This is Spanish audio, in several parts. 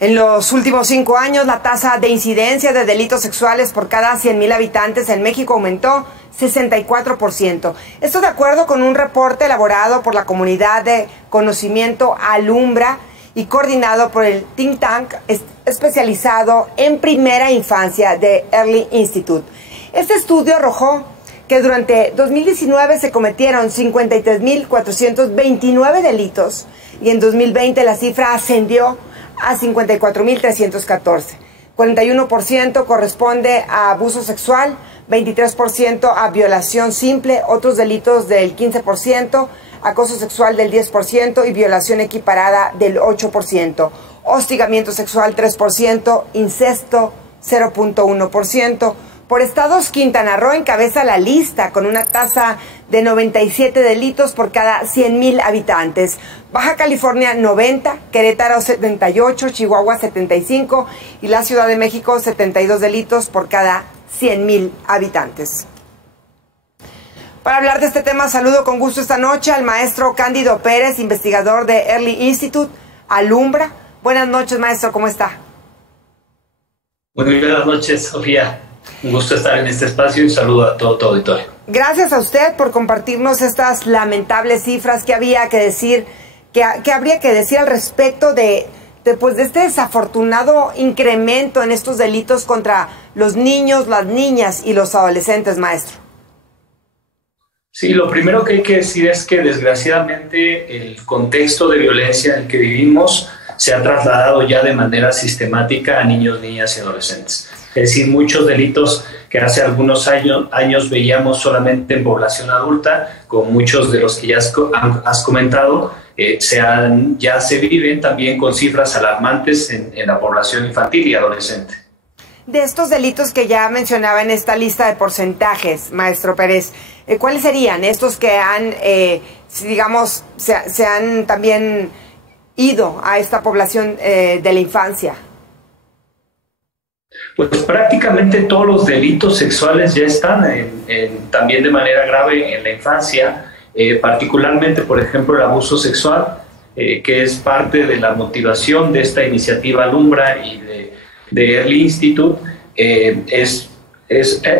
En los últimos 5 años, la tasa de incidencia de delitos sexuales por cada 100,000 habitantes en México aumentó 64%. Esto de acuerdo con un reporte elaborado por la comunidad de conocimiento Alumbra y coordinado por el think tank especializado en primera infancia de Early Institute. Este estudio arrojó que durante 2019 se cometieron 53,429 delitos y en 2020 la cifra ascendió a 54,314. 41% corresponde a abuso sexual, 23% a violación simple, otros delitos del 15%, acoso sexual del 10% y violación equiparada del 8%, hostigamiento sexual 3%, incesto 0.1%. Por estados, Quintana Roo encabeza la lista con una tasa de 97 delitos por cada 100,000 habitantes. Baja California 90, Querétaro 78, Chihuahua 75 y la Ciudad de México 72 delitos por cada 100,000 habitantes. Para hablar de este tema, saludo con gusto esta noche al maestro Cándido Pérez, investigador de Early Institute, Alumbra. Buenas noches, maestro, ¿cómo está? Muy buenas noches, Sofía. Un gusto estar en este espacio y saludo a todo tu auditorio. Gracias a usted por compartirnos estas lamentables cifras. ¿Qué había que decir? ¿Qué habría que decir al respecto de este desafortunado incremento en estos delitos contra los niños, las niñas y los adolescentes, maestro? Sí, lo primero que hay que decir es que desgraciadamente el contexto de violencia en el que vivimos se ha trasladado ya de manera sistemática a niños, niñas y adolescentes. Es decir, muchos delitos que hace algunos años veíamos solamente en población adulta, con muchos de los que ya has comentado, ya se viven también con cifras alarmantes en la población infantil y adolescente. De estos delitos que ya mencionaba en esta lista de porcentajes, maestro Pérez, ¿cuáles serían estos que han, digamos, se han también ido a esta población de la infancia? Pues prácticamente todos los delitos sexuales ya están también de manera grave en la infancia, particularmente, por ejemplo, el abuso sexual, que es parte de la motivación de esta iniciativa Alumbra y de Early Institute.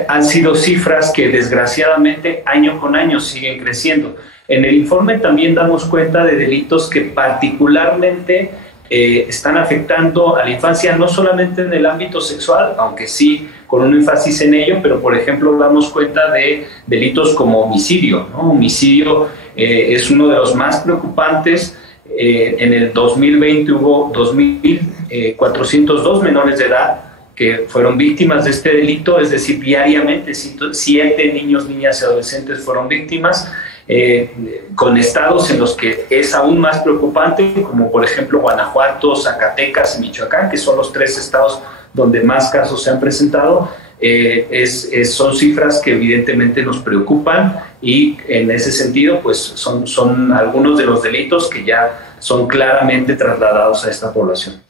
Han sido cifras que desgraciadamente año con año siguen creciendo. En el informe también damos cuenta de delitos que particularmente están afectando a la infancia, no solamente en el ámbito sexual, aunque sí con un énfasis en ello, pero por ejemplo damos cuenta de delitos como homicidio, ¿no? Homicidio es uno de los más preocupantes. En el 2020 hubo 2,402 menores de edad que fueron víctimas de este delito, es decir, diariamente 7 niños, niñas y adolescentes fueron víctimas, con estados en los que es aún más preocupante, como por ejemplo Guanajuato, Zacatecas y Michoacán, que son los 3 estados donde más casos se han presentado. Son cifras que evidentemente nos preocupan y en ese sentido pues son algunos de los delitos que ya son claramente trasladados a esta población.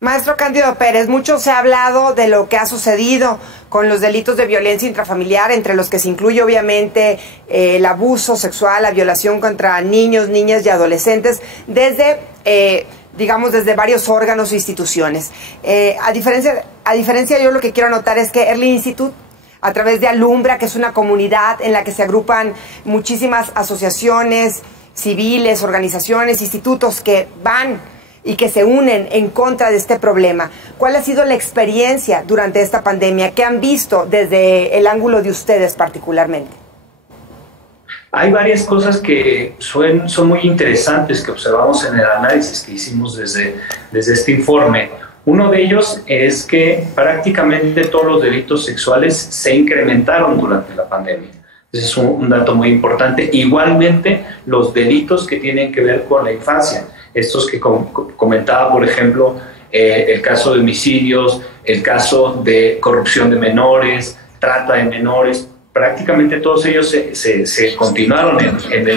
Maestro Cándido Pérez, mucho se ha hablado de lo que ha sucedido con los delitos de violencia intrafamiliar, entre los que se incluye obviamente el abuso sexual, la violación contra niños, niñas y adolescentes, desde varios órganos o instituciones. A diferencia, yo lo que quiero anotar es que Early Institute, a través de Alumbra, que es una comunidad en la que se agrupan muchísimas asociaciones civiles, organizaciones, institutos que van y que se unen en contra de este problema. ¿Cuál ha sido la experiencia durante esta pandemia? ¿Qué han visto desde el ángulo de ustedes particularmente? Hay varias cosas que son muy interesantes que observamos en el análisis que hicimos desde este informe. Uno de ellos es que prácticamente todos los delitos sexuales se incrementaron durante la pandemia. Ese es un dato muy importante. Igualmente, los delitos que tienen que ver con la infancia. Estos que comentaba, por ejemplo, el caso de homicidios, el caso de corrupción de menores, trata de menores, prácticamente todos ellos se continuaron en la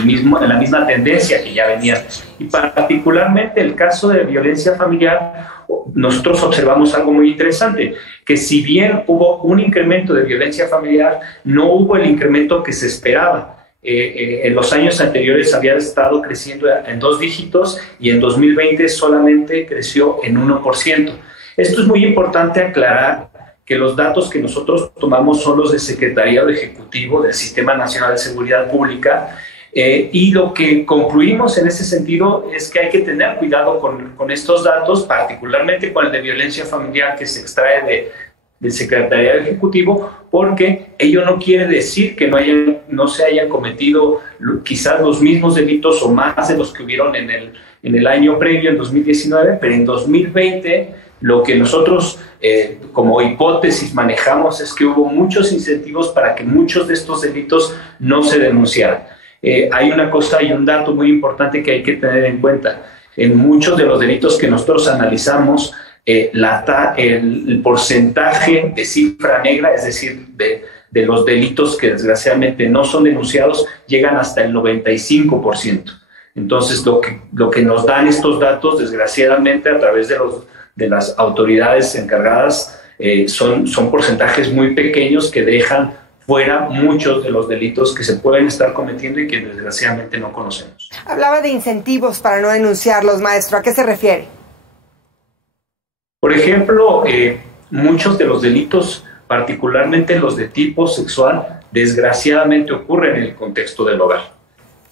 misma tendencia que ya venían. Y particularmente el caso de violencia familiar, nosotros observamos algo muy interesante, que si bien hubo un incremento de violencia familiar, no hubo el incremento que se esperaba. en los años anteriores había estado creciendo en 2 dígitos y en 2020 solamente creció en 1%. Esto es muy importante aclarar, que los datos que nosotros tomamos son los del Secretariado Ejecutivo del Sistema Nacional de Seguridad Pública, y lo que concluimos en ese sentido es que hay que tener cuidado con estos datos, particularmente con el de violencia familiar que se extrae del Secretariado Ejecutivo, porque ello no quiere decir que no se hayan cometido quizás los mismos delitos o más de los que hubieron en el año previo, en 2019, pero en 2020 lo que nosotros como hipótesis manejamos es que hubo muchos incentivos para que muchos de estos delitos no se denunciaran. Hay una cosa y un dato muy importante que hay que tener en cuenta. En muchos de los delitos que nosotros analizamos, el porcentaje de cifra negra, es decir, de los delitos que desgraciadamente no son denunciados, llegan hasta el 95%. Entonces, lo que nos dan estos datos, desgraciadamente, a través de las autoridades encargadas, son porcentajes muy pequeños que dejan fuera muchos de los delitos que se pueden estar cometiendo y que desgraciadamente no conocemos. Hablaba de incentivos para no denunciarlos, maestro. ¿A qué se refiere? Por ejemplo, muchos de los delitos, particularmente los de tipo sexual, desgraciadamente ocurren en el contexto del hogar.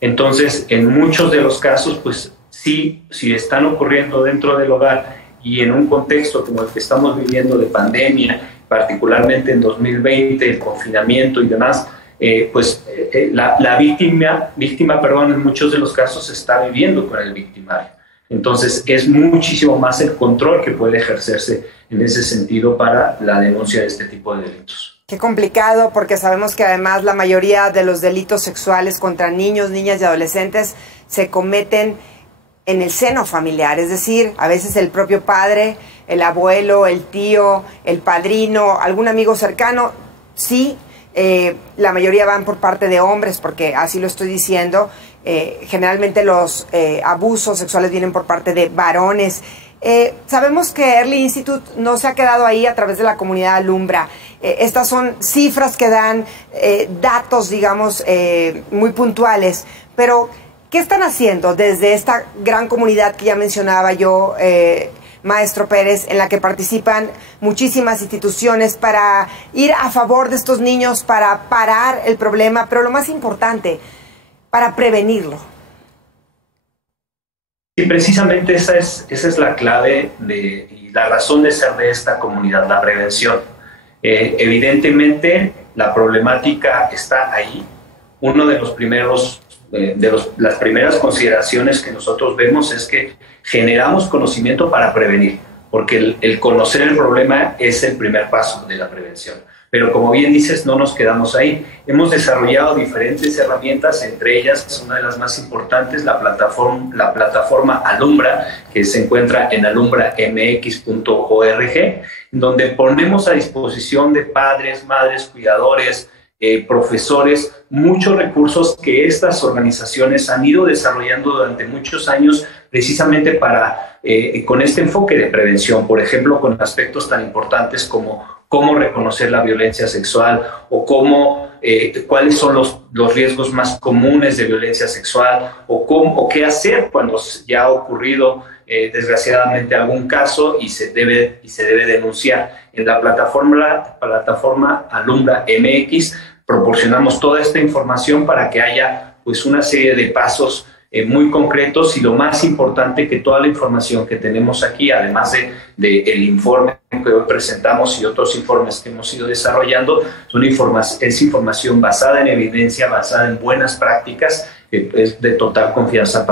Entonces, en muchos de los casos, pues sí, si están ocurriendo dentro del hogar y en un contexto como el que estamos viviendo de pandemia, particularmente en 2020, el confinamiento y demás, la víctima, en muchos de los casos está viviendo con el victimario. Entonces, es muchísimo más el control que puede ejercerse en ese sentido para la denuncia de este tipo de delitos. Qué complicado, porque sabemos que además la mayoría de los delitos sexuales contra niños, niñas y adolescentes se cometen en el seno familiar, es decir, a veces el propio padre, el abuelo, el tío, el padrino, algún amigo cercano. Sí, la mayoría van por parte de hombres, porque así lo estoy diciendo. Generalmente los abusos sexuales vienen por parte de varones. Sabemos que Early Institute no se ha quedado ahí a través de la comunidad Alumbra. Estas son cifras que dan datos, digamos, muy puntuales, pero ¿qué están haciendo desde esta gran comunidad que ya mencionaba yo, maestro Pérez, en la que participan muchísimas instituciones para ir a favor de estos niños, para parar el problema, pero lo más importante, para prevenirlo? Y precisamente esa es la clave y la razón de ser de esta comunidad, la prevención. Evidentemente, la problemática está ahí. Uno de los primeros las primeras consideraciones que nosotros vemos es que generamos conocimiento para prevenir, porque el conocer el problema es el primer paso de la prevención. Pero como bien dices, no nos quedamos ahí. Hemos desarrollado diferentes herramientas, entre ellas una de las más importantes, la plataforma Alumbra, que se encuentra en alumbramx.org, donde ponemos a disposición de padres, madres, cuidadores, profesores, muchos recursos que estas organizaciones han ido desarrollando durante muchos años precisamente con este enfoque de prevención, por ejemplo, con aspectos tan importantes como cómo reconocer la violencia sexual o cuáles son los riesgos más comunes de violencia sexual o qué hacer cuando ya ha ocurrido desgraciadamente algún caso y se debe denunciar. En la plataforma Alumbra MX proporcionamos toda esta información para que haya pues una serie de pasos muy concretos, y lo más importante, que toda la información que tenemos aquí, además del informe que hoy presentamos y otros informes que hemos ido desarrollando, es información basada en evidencia, basada en buenas prácticas, que es de total confianza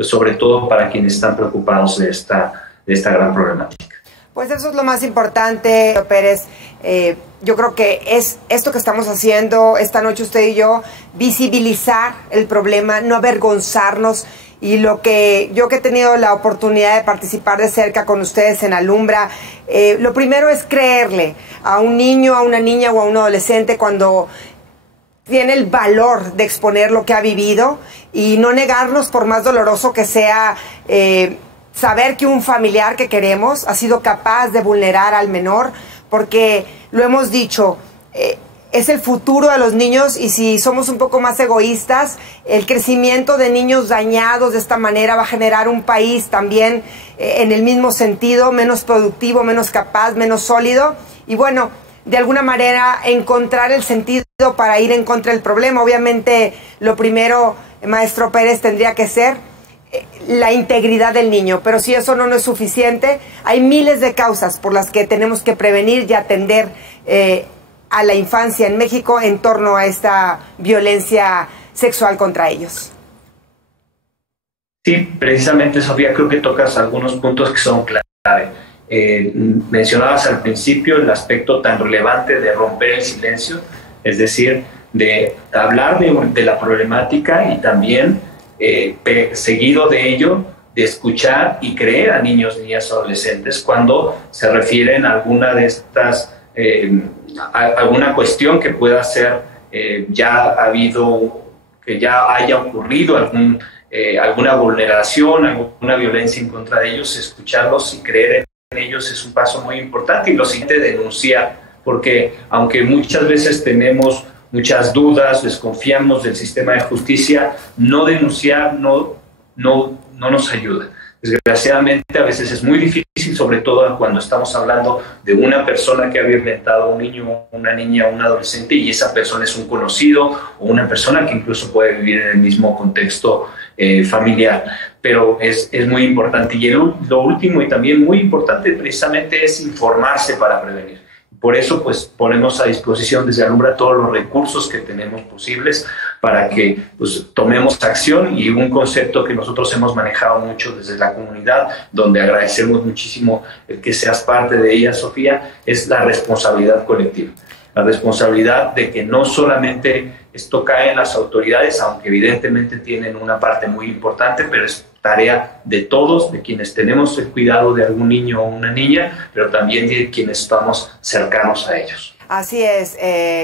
sobre todo para quienes están preocupados de esta gran problemática. Pues eso es lo más importante, Pérez. Yo creo que es esto que estamos haciendo esta noche usted y yo, visibilizar el problema, no avergonzarnos. Y yo que he tenido la oportunidad de participar de cerca con ustedes en Alumbra, lo primero es creerle a un niño, a una niña o a un adolescente cuando tiene el valor de exponer lo que ha vivido, y no negarnos, por más doloroso que sea, saber que un familiar que queremos ha sido capaz de vulnerar al menor, porque lo hemos dicho, es el futuro de los niños, y si somos un poco más egoístas, el crecimiento de niños dañados de esta manera va a generar un país también en el mismo sentido, menos productivo, menos capaz, menos sólido, y bueno, de alguna manera encontrar el sentido para ir en contra del problema. Obviamente lo primero, maestro Pérez, tendría que ser la integridad del niño, pero si eso no es suficiente, hay miles de causas por las que tenemos que prevenir y atender a la infancia en México en torno a esta violencia sexual contra ellos. Sí, precisamente, Sofía, creo que tocas algunos puntos que son clave. Mencionabas al principio el aspecto tan relevante de romper el silencio, es decir, de hablar de la problemática y también, seguido de ello, de escuchar y creer a niños, niñas, adolescentes cuando se refieren a alguna de estas alguna cuestión que pueda ser que ya haya ocurrido alguna vulneración, alguna violencia en contra de ellos. Escucharlos y creer en ellos es un paso muy importante. Y lo siguiente, denunciar, porque aunque muchas veces tenemos muchas dudas, desconfiamos del sistema de justicia, no denunciar no nos ayuda. Desgraciadamente a veces es muy difícil, sobre todo cuando estamos hablando de una persona que ha violentado a un niño, una niña, un adolescente, y esa persona es un conocido o una persona que incluso puede vivir en el mismo contexto familiar. Pero es muy importante. Y lo último y también muy importante precisamente es informarse para prevenir. Por eso, pues, ponemos a disposición desde Alumbra todos los recursos que tenemos posibles para que, pues, tomemos acción. Y un concepto que nosotros hemos manejado mucho desde la comunidad, donde agradecemos muchísimo el que seas parte de ella, Sofía, es la responsabilidad colectiva. La responsabilidad de que no solamente esto cae en las autoridades, aunque evidentemente tienen una parte muy importante, pero es tarea de todos, de quienes tenemos el cuidado de algún niño o una niña, pero también de quienes estamos cercanos a ellos. Así es,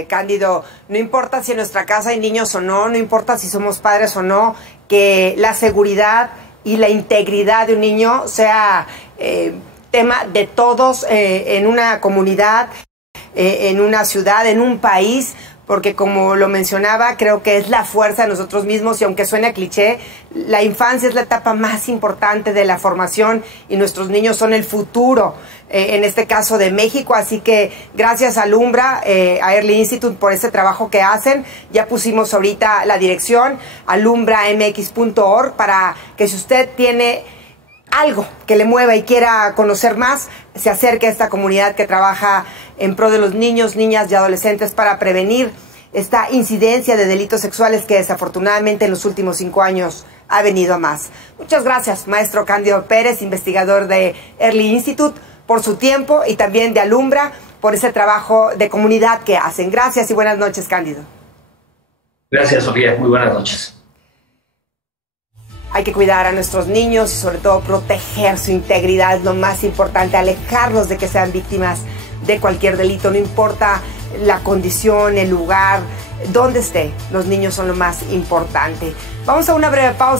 Cándido, no importa si en nuestra casa hay niños o no, no importa si somos padres o no, que la seguridad y la integridad de un niño sea tema de todos en una comunidad, en una ciudad, en un país, porque como lo mencionaba, creo que es la fuerza de nosotros mismos, y aunque suene cliché, la infancia es la etapa más importante de la formación y nuestros niños son el futuro, en este caso de México. Así que gracias a Alumbra, a Early Institute, por este trabajo que hacen. Ya pusimos ahorita la dirección, alumbramx.org, para que si usted tiene algo que le mueva y quiera conocer más, se acerque a esta comunidad que trabaja en pro de los niños, niñas y adolescentes para prevenir esta incidencia de delitos sexuales que desafortunadamente en los últimos 5 años ha venido a más. Muchas gracias, maestro Cándido Pérez, investigador de Early Institute, por su tiempo, y también de Alumbra por ese trabajo de comunidad que hacen. Gracias y buenas noches, Cándido. Gracias, Sofía. Muy buenas noches. Hay que cuidar a nuestros niños y sobre todo proteger su integridad, es lo más importante, alejarlos de que sean víctimas de cualquier delito, no importa la condición, el lugar, donde esté, los niños son lo más importante. Vamos a una breve pausa.